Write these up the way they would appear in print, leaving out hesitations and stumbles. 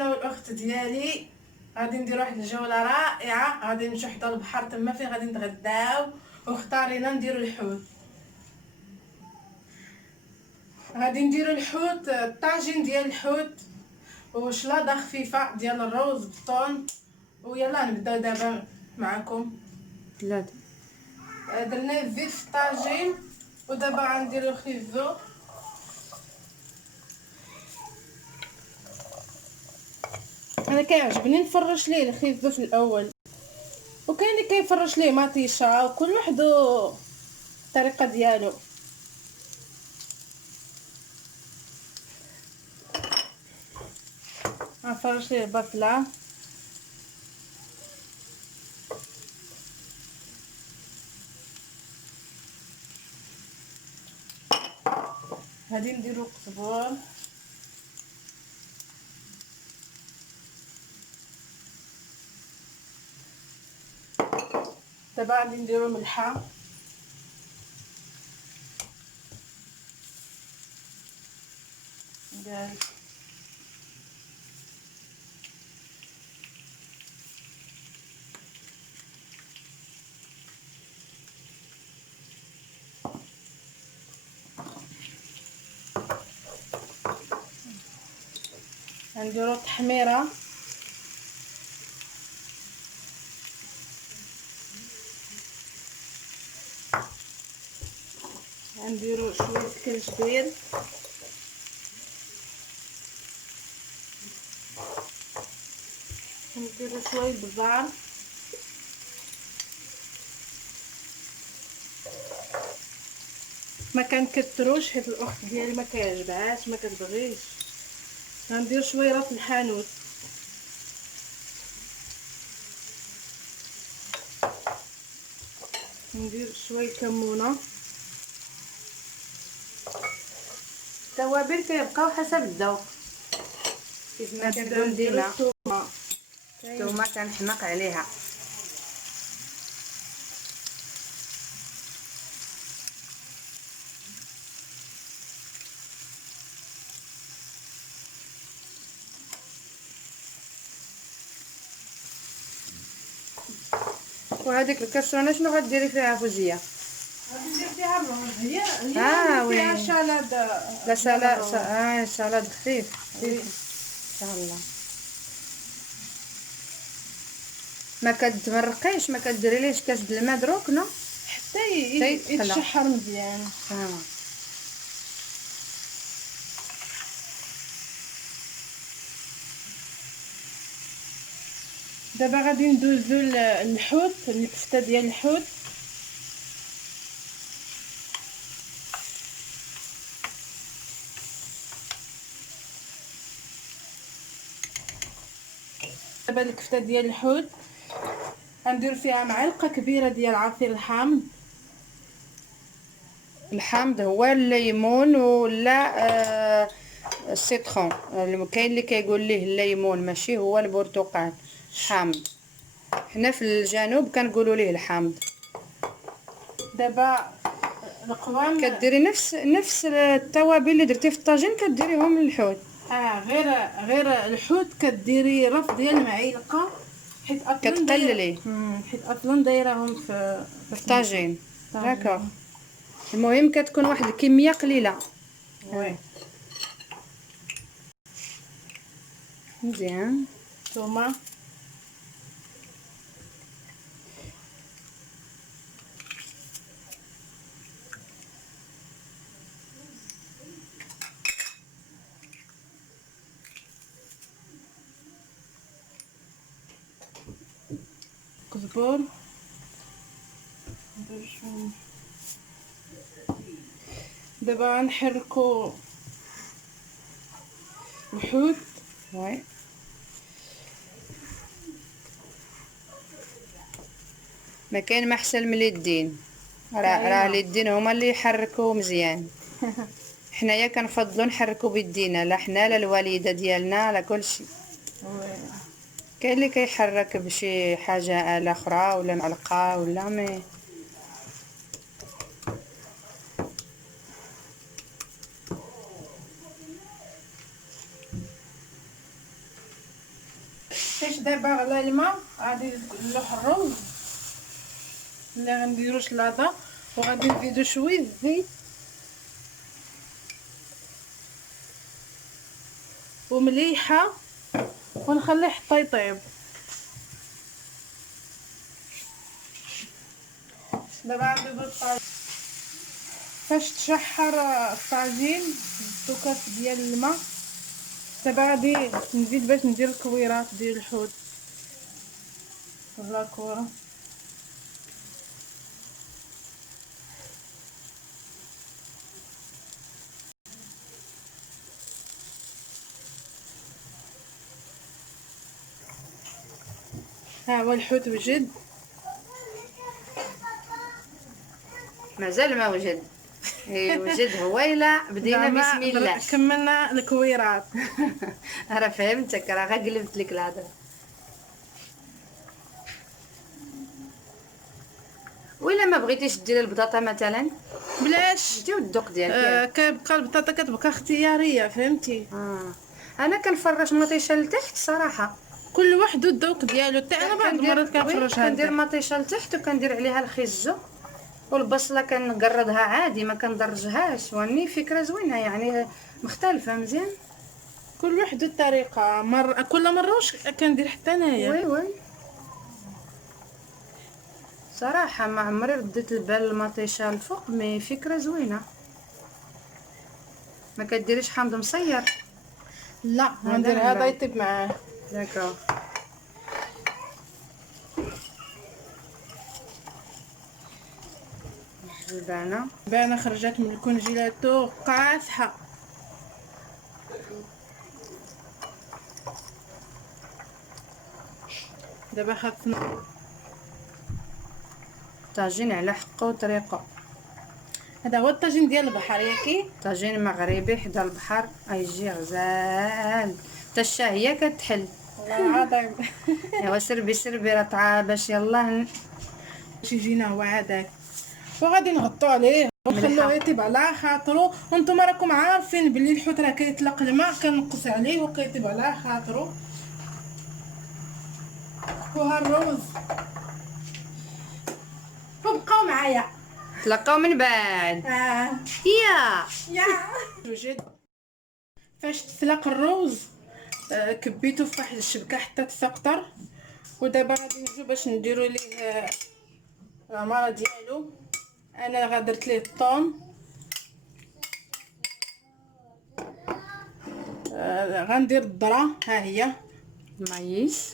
انا والاخت ديالي غادي نديرو واحد الجوله رائعه، غادي نمشيو حدا البحر تما فين غادي نتغداو، واختارينا نديرو الحوت. غادي نديرو الحوت، الطاجين ديال الحوت وشلاضه خفيفه ديال الروز بالطون. ويلا نبداو دابا معكم. ثلاثة. درنا الزيت في الطاجين ودابا غنديرو الخيزو. انا كيعجبني نفرش ليه الخيزو في الاول، وكاين اللي كيفرش ليه مطيشه، وكل واحد الطريقه ديالو. غنفرش ليه البصله، غادي نديرو القزبر، دابا غادي نديرو ملحه، دال غنديرو التحميره، غنديرو شويه كنجبير، نديرو شويه بزار، ما كنكثروش حيت الاخت ديالي ما كيعجبهاش ما كتبغيش. غندير شويه راس الحانوت، ندير شويه كمونه. التوابل كيبقاو حسب الذوق كيف ما كنقول ديما. الثومه كنحماق عليها. وهذيك الكسرونه شنو غديري فيها فوزيه؟ غادي ندير فيها الرز، هي وي فيها شالاد. لا سلاد خفيف ان شاء الله. ما كتمرقيش، ما كديريليش كاس د الماء دروك نو حتى يتشحر مزيان. دابا غادي ندوزو الحوت، الكفته ديال الحوت. دابا الكفته ديال الحوت غندير فيها معلقه كبيره ديال عصير الحامض. الحامض هو الليمون ولا السيترون. كاين اللي كيقول ليه الليمون ماشي هو البرتقال. حامض حنا في الجنوب كنقولوا ليه الحامض. دابا القوام كديري نفس التوابل اللي درتي في الطاجين كديريهم للحوت. غير الحوت كديري رف ديال المعلقه، حيت اصلا كتقلليه حيت اصلا دايرهم في الطاجين. داكوغ. المهم كتكون واحد الكميه قليله. وي مزيان. ثومه، كزبور، دابا غنحركو الحوت. وي ما كاين ما احسن من اليدين. راه اليدين هما اللي يحركوا مزيان. حنايا كنفضلوا نحركوا بيدينا، لا حنا لا الوالده ديالنا لا كلشي. كاين اللي كيحرك بشي حاجه آلة اخرى ولا معلقه ولا مي. دابا على الماء غادي نلوح الرز اللي غنديرو شلاضه، وغادي نزيدو شويه الزيت ومليحه ونخليه حتى يطيب. دابا غنديرو الطاجين. فاش تشحر الطاجين نزيدو كاس ديال الماء. دابا غادي نزيد باش ندير الكويرات ديال الحوت ولا كوره. ها هو الحوت وجد، مازال ما وجد. وجد هويله بدينا بسم الله. كملنا الكويرات. راه فهمتك، راه غير قلبت لك الهضره. ولا ما بغيتيش ديري البطاطا مثلا؟ بلاش. ديو الذوق ديالك. كيبقى البطاطا كتبقى اختياريه، فهمتي. انا كنفرش مطيشه لتحت صراحه. كل واحد الذوق ديالو. حتى انا بعض المرات كنفرشها كندير مطيشه لتحت وكندير عليها الخيزو والبصله كنقردها عادي، ما كندرجهاش. واني فكره زوينه يعني مختلفه مزيان. كل واحد الطريقه. كل مره واش كندير حتى انايا. وي صراحه ما عمري رديت البال المطيشه الفوق، مي فكره زوينه. ما كديريش حامض مصير؟ لا غندير هذا يطيب معاه. داكوغ. بانا خرجت من الكونجيلاتور قاصحه. دابا خاصنا طاجين على حقه وطريقه. هذا هو الطاجين ديال البحر ياكي. طاجين مغربي حدا البحر يجي غزال. حتى الشاهيه كتحل. والله العظيم. ايوا سربي راه طعا باش يلاه باش يجينا هو عاداك. وغادي نغطو عليه ونخلوه يطيب على خاطرو. وانتم راكم عارفين بلي الحوت راه كيطلق الماء، كنقص عليه وكيطيب على خاطرو. وها الرز. وبقاو معايا تلقاو من بعد. يا وجد. فاش تسلق الروز كبيتو في واحد الشبكه حتى تسقطر. ودابا غادي نجيو باش نديرو ليه العماره ديالو. انا غادرت ليه الثوم. غندير الذره ها هي مايس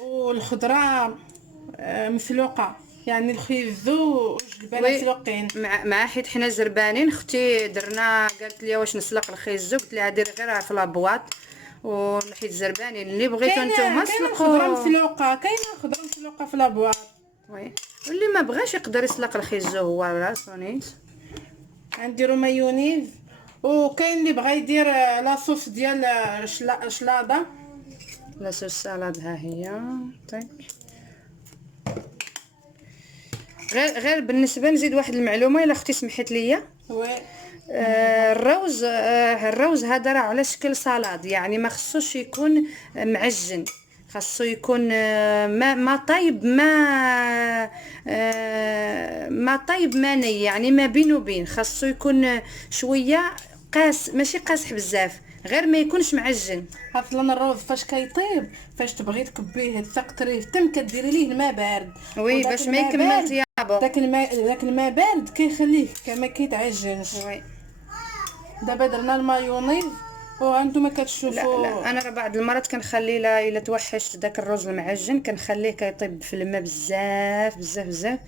والخضره مسلوقه، يعني الخيزو والجبنه مسلوقين مع حيت حنا زربانين. اختي درنا قالت لي واش نسلق الخيزو، قلت لها ديري غير في لابواط. وحيت زربانين اللي بغيتو نتوما سلقوا. خضره مسلوقه، كاينه خضره مسلوقه في لابواط. وي واللي ما بغاش يقدر يسلق الخيزو هو راسو نيت. غنديرو مايونيز. وكاين اللي بغا يدير لاصوص ديال شلاضه. لاصوص سالاد ها هي. طيب غير بالنسبه نزيد واحد المعلومه الا اختي سمحت لي. وي الروز هذا راه على شكل سلطه، يعني ما خصوش يكون معجن، خاصو يكون ما طيب ما طيب ما ني، يعني ما بين وبين. خاصو يكون شويه ماشي قاسح بزاف، غير ما يكونش معجن. اصلا الروز فاش كيطيب فاش تبغي تكبيه تسقطريه تم كديري ليه الماء بارد. وي باش ما يكمل طيابو. داك الماء بارد كيخليه ما كيتعجنش. وي دابا درنا المايونيز وانتم كتشوفوا. لا انا راه بعض المرات كنخلي الا توحشت داك الرز المعجن كنخليه كيطيب في الماء بزاف بزاف بزاف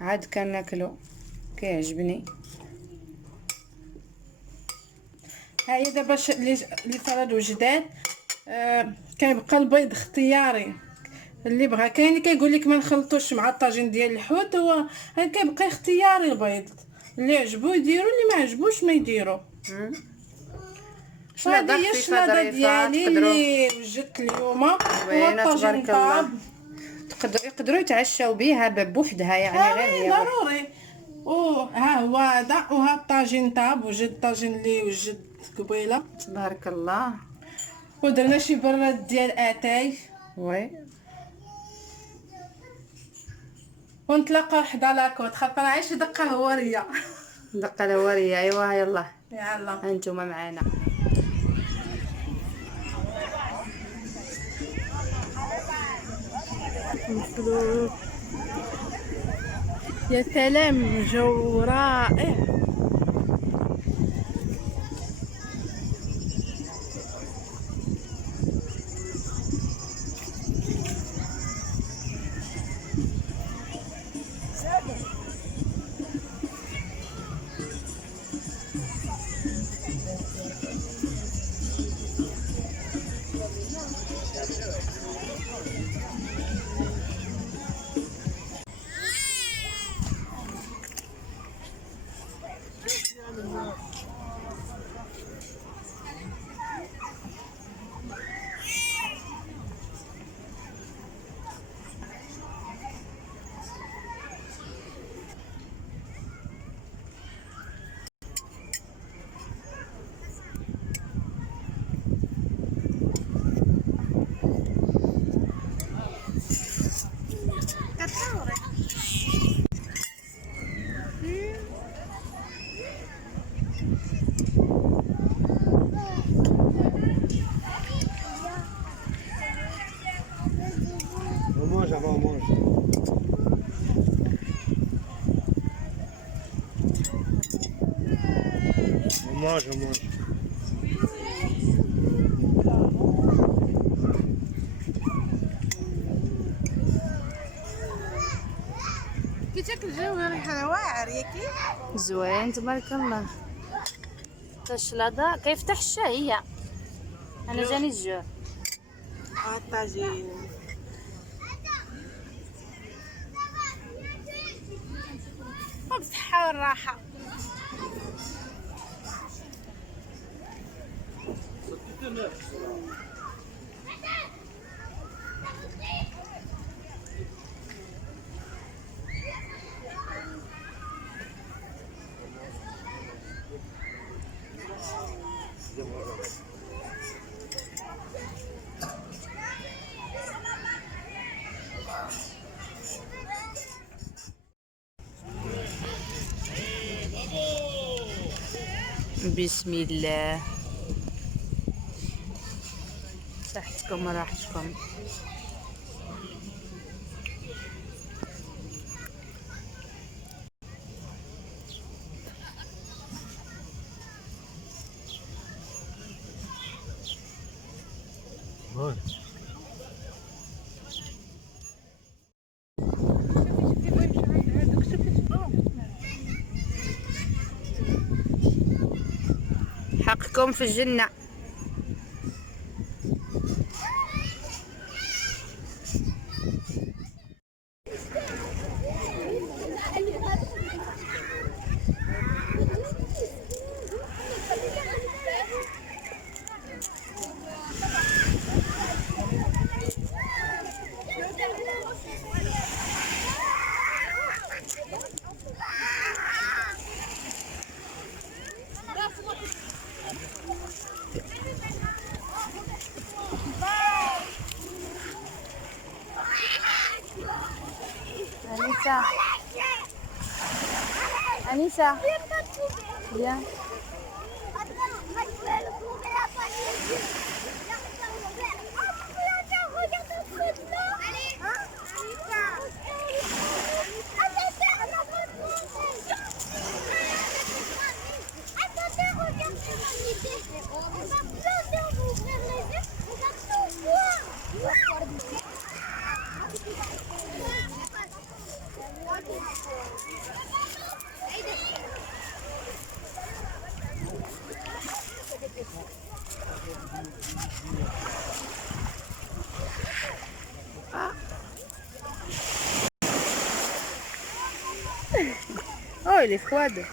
عاد كناكلو كيعجبني. ها هي دابا اللي صارت وجدات. كيبقى البيض اختياري اللي بغا. كاين اللي كيقول لك ما نخلطوش مع الطاجين ديال الحوت، هو كيبقى اختياري البيض. اللي عجبو يديرو، اللي ما عجبوش ما يديرو. هذه هي الشلاضه ديالي اللي وجدت اليوم. والطاجين طاب. يقدروا يتعشاو بها بوحدها يعني غير هي ضروري. ها هو هذا وها الطاجين طاب. وجد الطاجين اللي وجد قبيله تبارك الله. ودرنا شي براد ديال اتاي وي ونتلاقاو حدا لاكوت، خاطر عايش دقه هواريه. دقه الهواريه. ايوا يلا يلا هانتوما معانا. يا سلام، جو رائع. Mange avant, mange. On mange, on mange. كي تاكل الجو ريحه واعر ياكي. زوين تبارك الله. الشلاضه كيفتح الشهيه. انا جاني الجوع. الطاجين وبصحة والراحة. بسم الله. صحتكم راحتكم. Mange. حقكم في الجنة. أنيسة أنيسة viens. Oh, il est froide.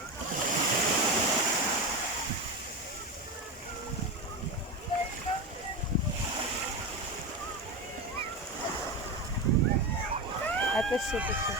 Attaché, attaché.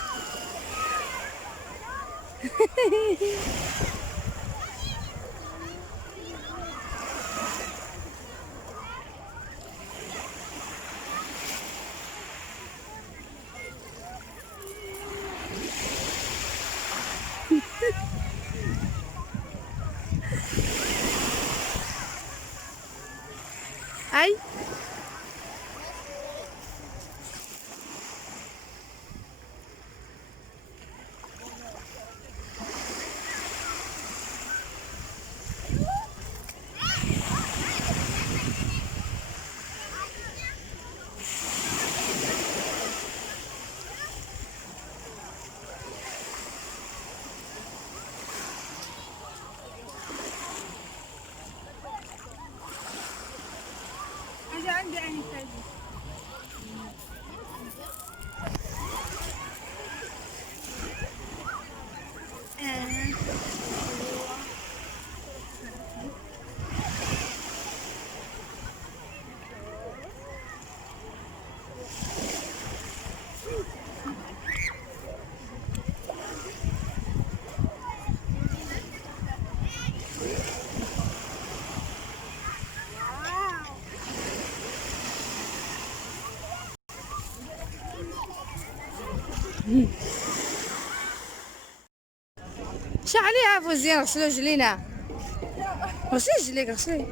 شعليها فوزيان، غسلو رجلينا، غسلي رجليك غسلي.